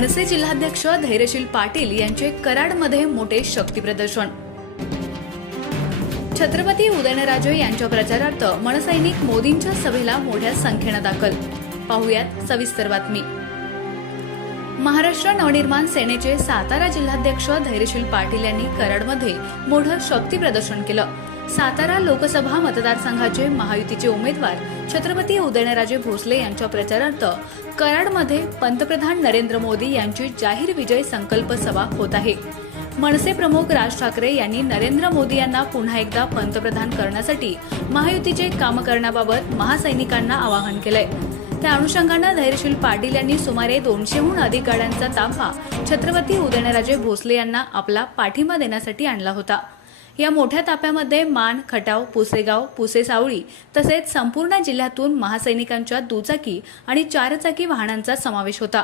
मनसे जिल्हाध्यक्ष धैर्यशील पाटील यांचे कराडमध्ये मोठे शक्ती प्रदर्शन। छत्रपती उदयनराजे यांच्या प्रचारार्थ मनसैनिक मोदींच्या सभेला मोठ्या संख्येने दाखल। पाहुयात सविस्तर बातमी। महाराष्ट्र नवनिर्माण सेनेचे सातारा जिल्हाध्यक्ष धैर्यशील पाटील यांनी कराडमध्ये मोठं शक्ती प्रदर्शन केलं। सातारा लोकसभा मतदारसंघाचे महायुतीचे उमेदवार छत्रपती उदयनराजे भोसले यांच्या प्रचारार्थ कराडमध्ये पंतप्रधान नरेंद्र मोदी यांची जाहीर विजय संकल्प सभा होत आहे। मनसे प्रमुख राज ठाकरे यांनी नरेंद्र मोदी यांना पुन्हा एकदा पंतप्रधान करण्यासाठी महायुतीचे काम करण्याबाबत महासैनिकांना आवाहन केलंय। त्या अनुषंगाने धैर्यशील पाटील यांनी सुमारे 200हून अधिक गाड्यांचा ताफा छत्रपती उदयनराजे भोसले यांना आपला पाठिंबा देण्यासाठी आणला होता। या मोठ्या ताफ्यामध्ये मान, खटाव, पुसेगाव, पुसेसावळी तसेच संपूर्ण जिल्ह्यातून महासैनिकांच्या दुचाकी आणि चारचाकी वाहनांचा समावेश होता।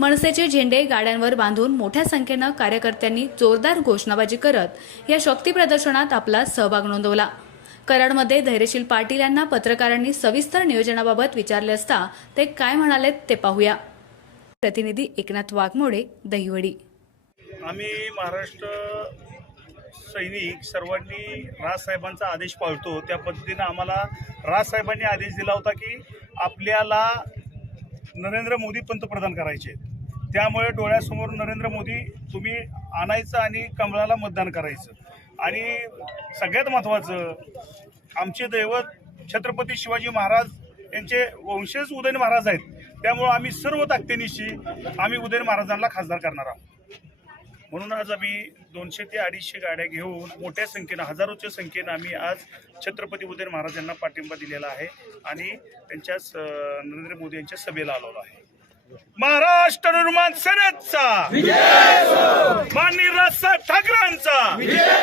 मनसेचे झेंडे गाड्यांवर बांधून मोठ्या संख्येने कार्यकर्त्यांनी जोरदार घोषणाबाजी करत या शक्ती प्रदर्शनात आपला सहभाग नोंदवला। कराडमध्ये धैर्यशील पाटील यांना पत्रकारांनी सविस्तर नियोजनाबाबत विचारले असता ते काय म्हणालेत ते पाहूया। प्रतिनिधी एकनाथ वाघमोडे, दहिवडी। आम्ही महाराष्ट्र सैनिक सर्वांनी राजसाहेबांचा आदेश पाळतो। त्या पद्धतीने आम्हाला राजसाहेबांनी आदेश दिला होता की आपल्याला नरेंद्र मोदी पंतप्रधान करायचे। त्यामुळे डोळ्यासमोर नरेंद्र मोदी तुम्ही आणायचं आणि कमळाला मतदान करायचं। आणि सगळ्यात महत्त्वाचं आमचे दैवत छत्रपती शिवाजी महाराज यांचे वंशज उदयन महाराज आहेत। त्यामुळे आम्ही सर्व ताकदीनिशी आम्ही उदयन महाराजांना खासदार करणार आहोत। म्हणून आज आम्ही 200 ते 250 गाड्या घेऊन मोठ्या संख्येने हजारोच्या संख्येने आम्ही आज छत्रपती उदयन महाराज यांना पाठिंबा दिलेला आहे आणि त्यांच्या नरेंद्र मोदी यांच्या सभेला आलेलो आहे। महाराष्ट्र निर्माण सेनेचा विजय असो, माननीय राजसाहेब ठाकरेंचा विजय।